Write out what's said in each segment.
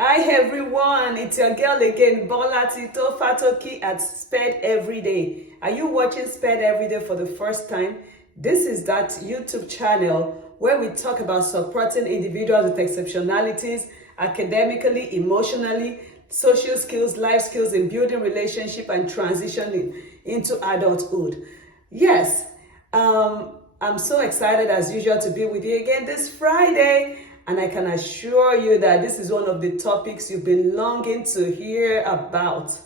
Hi everyone, it's your girl again, Bola Tito Fatoki at Sped Everyday. Are you watching Sped Everyday for the first time? This is that YouTube channel where we talk about supporting individuals with exceptionalities, academically, emotionally, social skills, life skills in building relationship and transitioning into adulthood. Yes, I'm so excited as usual to be with you again this Friday. And I can assure you that this is one of the topics you've been longing to hear about.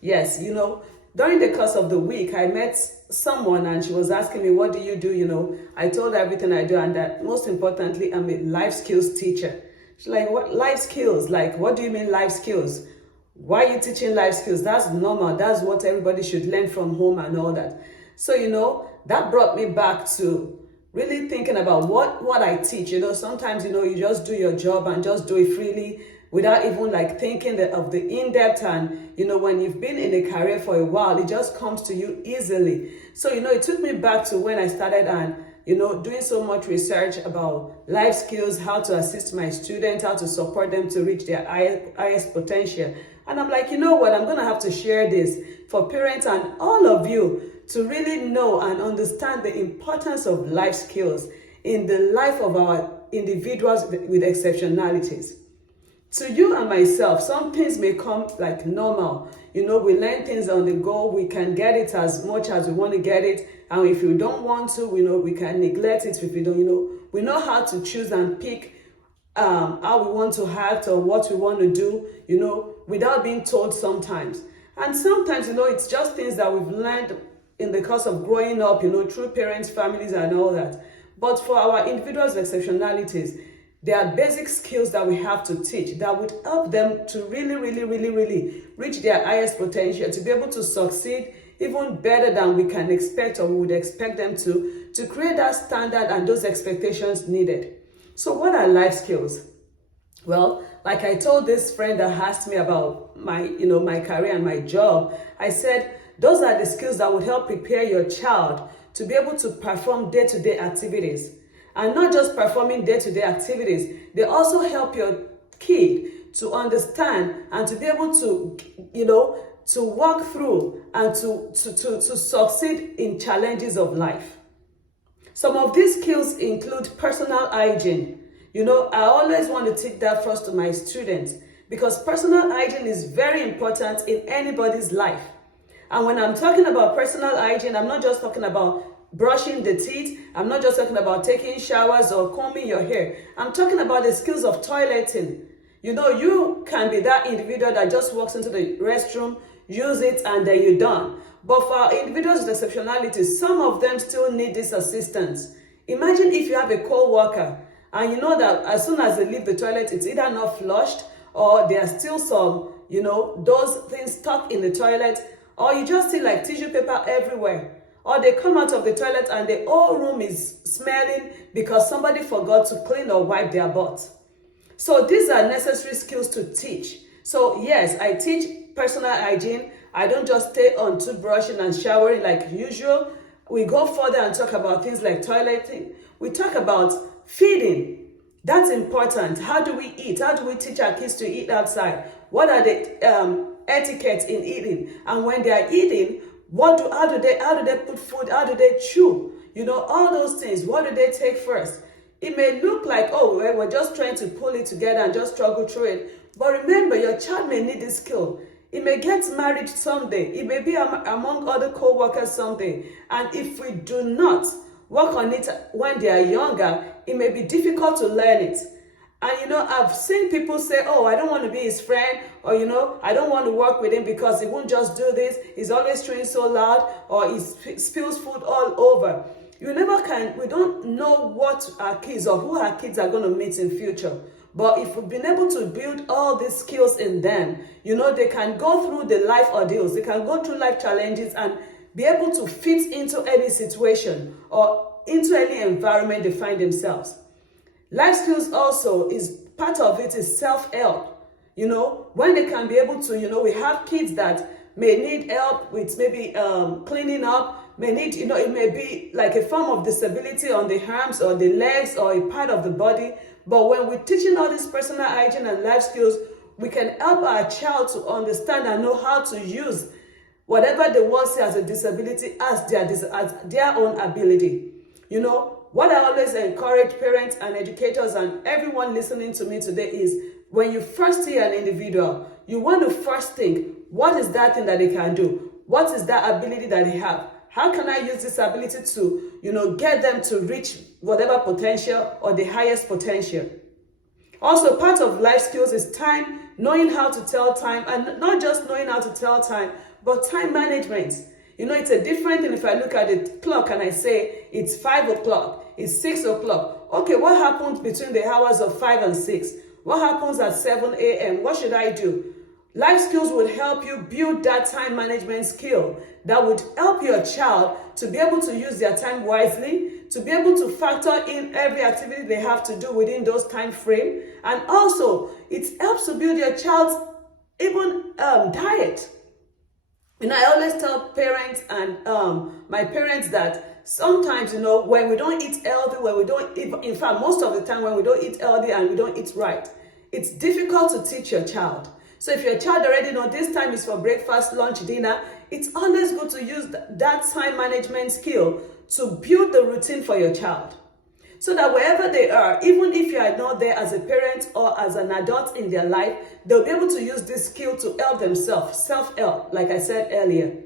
Yes, during the course of the week, I met someone and she was asking me, what do you do? I told her everything I do and that most importantly, I'm a life skills teacher. She's like, what life skills? Like, what do you mean life skills? Why are you teaching life skills? That's normal. That's what everybody should learn from home and all that. So, that brought me back to really thinking about what I teach. Sometimes, you just do your job and just do it freely without even like thinking of the in-depth, and, when you've been in a career for a while, it just comes to you easily. So, it took me back to when I started and, doing so much research about life skills, how to assist my students, how to support them to reach their highest potential. And I'm like, you know what, I'm going to have to share this for parents and all of you to really know and understand the importance of life skills in the life of our individuals with exceptionalities. To you and myself, some things may come like normal. We learn things on the go. We can get it as much as we want to get it. And if we don't want to, we can neglect it. If we don't, we know how to choose and pick how we want to act or what we want to do, without being told sometimes. And sometimes, it's just things that we've learned in the course of growing up, through parents, families, and all that. But for our individuals' exceptionalities, there are basic skills that we have to teach that would help them to really, really, really, really reach their highest potential, to be able to succeed even better than we can expect or we would expect them to create that standard and those expectations needed. So what are life skills? Well, like I told this friend that asked me about my career and my job, I said, those are the skills that would help prepare your child to be able to perform day-to-day activities. And not just performing day-to-day activities, they also help your kid to understand and to be able to, to walk through and to succeed in challenges of life. Some of these skills include personal hygiene. I always want to teach that first to my students because personal hygiene is very important in anybody's life. And when I'm talking about personal hygiene, I'm not just talking about brushing the teeth. I'm not just talking about taking showers or combing your hair. I'm talking about the skills of toileting. You can be that individual that just walks into the restroom, use it, and then you're done. But for our individuals with exceptionalities, some of them still need this assistance. Imagine if you have a co-worker and you know that as soon as they leave the toilet, it's either not flushed or there are still some, those things stuck in the toilet, or you just see like tissue paper everywhere. Or they come out of the toilet and the whole room is smelling because somebody forgot to clean or wipe their butt. So these are necessary skills to teach. So yes, I teach personal hygiene. I don't just stay on toothbrushing and showering like usual. We go further and talk about things like toileting. We talk about feeding. That's important. How do we eat? How do we teach our kids to eat outside? What are the etiquettes in eating? And when they are eating, how do they put food? How do they chew? All those things. What do they take first? It may look like, oh, we're just trying to pull it together and just struggle through it. But remember, your child may need this skill. It may get married someday. It may be among other co-workers someday. And if we do not work on it when they are younger, it may be difficult to learn it. And I've seen people say, oh, I don't want to be his friend, or I don't want to work with him because he won't just do this. He's always chewing so loud, or he spills food all over. We don't know what our kids or who our kids are going to meet in future. But if we've been able to build all these skills in them, they can go through the life ordeals, they can go through life challenges and be able to fit into any situation or into any environment they find themselves. Life skills also part of it is self-help. When they can be able to, we have kids that may need help with maybe cleaning up, may need, it may be like a form of disability on the arms or the legs or a part of the body. But when we're teaching all these personal hygiene and life skills, we can help our child to understand and know how to use whatever the world sees as a disability as their own ability. You know, what I always encourage parents and educators and everyone listening to me today is, when you first see an individual, you want to first think, what is that thing that they can do? What is that ability that they have? How can I use this ability to, get them to reach whatever potential or the highest potential? Also, part of life skills is time, knowing how to tell time, and not just knowing how to tell time, but time management. It's a different thing if I look at the clock and I say it's 5 o'clock, it's 6 o'clock. Okay, what happens between the hours of 5 and 6? What happens at 7 a.m.? What should I do? Life skills will help you build that time management skill that would help your child to be able to use their time wisely, to be able to factor in every activity they have to do within those time frame. And also, it helps to build your child's even diet. I always tell parents and my parents that sometimes, when we don't eat healthy, when we don't eat, in fact, most of the time when we don't eat healthy and we don't eat right, it's difficult to teach your child. So if your child already knows this time is for breakfast, lunch, dinner, it's always good to use that time management skill to build the routine for your child. So that wherever they are, even if you are not there as a parent or as an adult in their life, they'll be able to use this skill to help themselves, self-help, like I said earlier.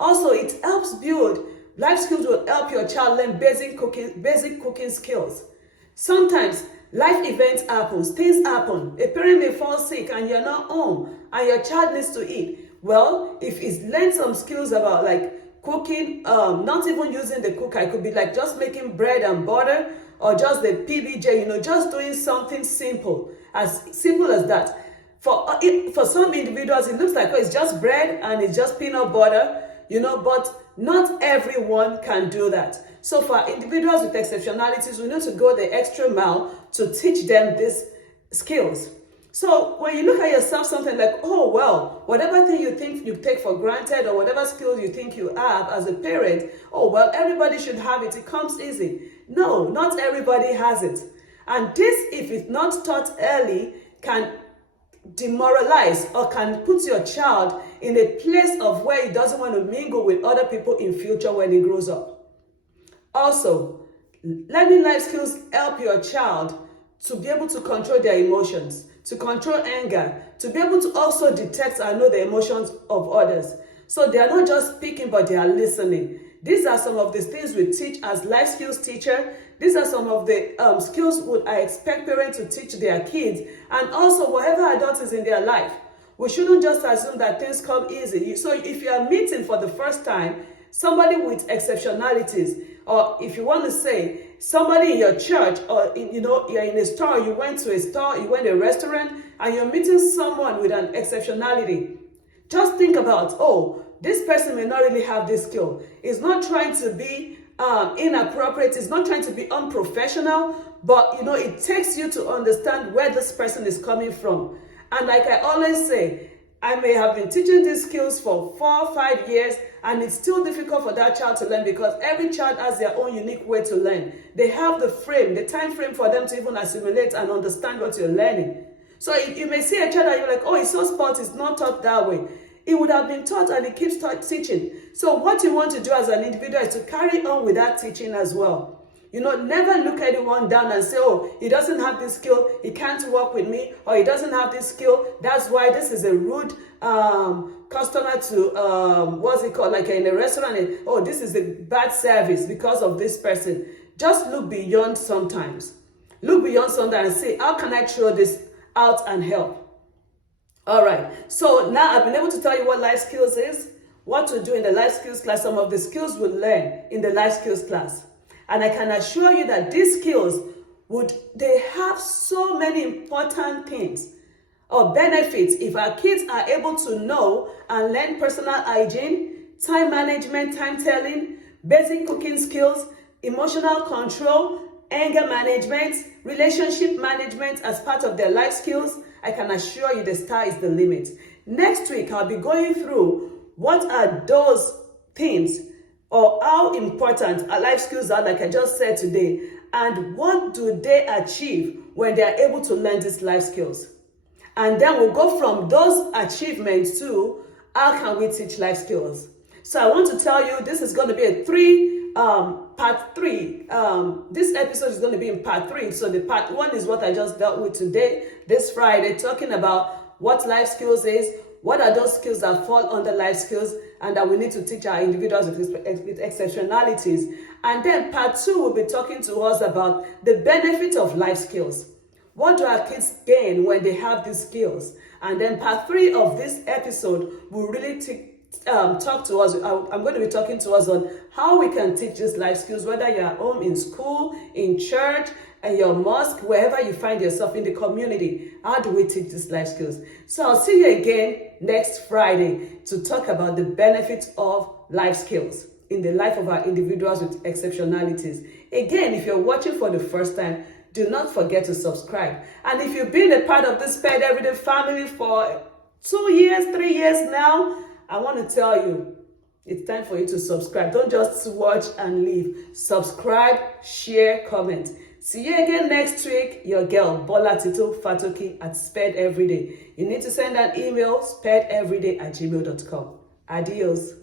Also, it helps build, life skills will help your child learn basic cooking skills. Sometimes life events happen, things happen. A parent may fall sick and you're not home and your child needs to eat. Well, if he's learned some skills about like cooking, not even using the cooker, it could be like just making bread and butter or just the PBJ, just doing something simple as that. For some individuals, it looks like it's just bread and it's just peanut butter, but not everyone can do that. So for individuals with exceptionalities, we need to go the extra mile to teach them these skills. So when you look at yourself, something like, oh, well, whatever thing you think you take for granted or whatever skills you think you have as a parent, oh, well, everybody should have it. It comes easy. No, not everybody has it. And this, if it's not taught early, can demoralize or can put your child in a place of where he doesn't want to mingle with other people in future when he grows up. Also, learning life skills help your child to be able to control their emotions, to control anger, to be able to also detect and know the emotions of others. So they are not just speaking, but they are listening. These are some of the things we teach as life skills teacher. These are some of the skills would I expect parents to teach their kids, and also whatever adult is in their life. We shouldn't just assume that things come easy. So if you are meeting for the first time somebody with exceptionalities, or if you want to say somebody in your church, or you're in a store, you went to a store, you went to a restaurant, and you're meeting someone with an exceptionality, just think about, oh, this person may not really have this skill. It's not trying to be inappropriate. It's not trying to be unprofessional, but it takes you to understand where this person is coming from. And like I always say, I may have been teaching these skills for 4 or 5 years, and it's still difficult for that child to learn because every child has their own unique way to learn. They have the time frame for them to even assimilate and understand what you're learning. So you may see a child and you're like, oh, it's so smart, it's not taught that way. It would have been taught and it keeps teaching. So what you want to do as an individual is to carry on with that teaching as well. Never look anyone down and say, oh, he doesn't have this skill, he can't work with me, or he doesn't have this skill, that's why this is a rude customer to, what's it called, like in a restaurant, and, oh, this is a bad service because of this person. Just look beyond sometimes. Look beyond sometimes and say, how can I throw this out and help? All right, so now I've been able to tell you what life skills is, what to do in the life skills class, some of the skills we'll learn in the life skills class. And I can assure you that these skills they have so many important things or benefits if our kids are able to know and learn personal hygiene, time management, time telling, basic cooking skills, emotional control, anger management, relationship management as part of their life skills. I can assure you the sky is the limit. Next week, I'll be going through what are those things or how important our life skills are, like I just said today, and what do they achieve when they are able to learn these life skills. And then we'll go from those achievements to how can we teach life skills. So I want to tell you, this is going to be a part three. This episode is going to be in part three. So the part one is what I just dealt with today, this Friday, talking about what life skills is, what are those skills that fall under life skills, and that we need to teach our individuals with exceptionalities. And then part two will be talking to us about the benefit of life skills. What do our kids gain when they have these skills? And then part three of this episode will really talk to us. I'm going to be talking to us on how we can teach these life skills, whether you're at home, in school, in church, and your mosque, wherever you find yourself in the community. How do we teach these life skills? So I'll see you again next Friday to talk about the benefits of life skills in the life of our individuals with exceptionalities. Again, if you're watching for the first time, do not forget to subscribe. And if you've been a part of this Sped Everyday family for 2 years, 3 years now, I want to tell you, it's time for you to subscribe. Don't just watch and leave. Subscribe, share, comment. See you again next week. Your girl, Bola Tito Fatoki at Sped Everyday. You need to send an email, spedeveryday@gmail.com. Adios.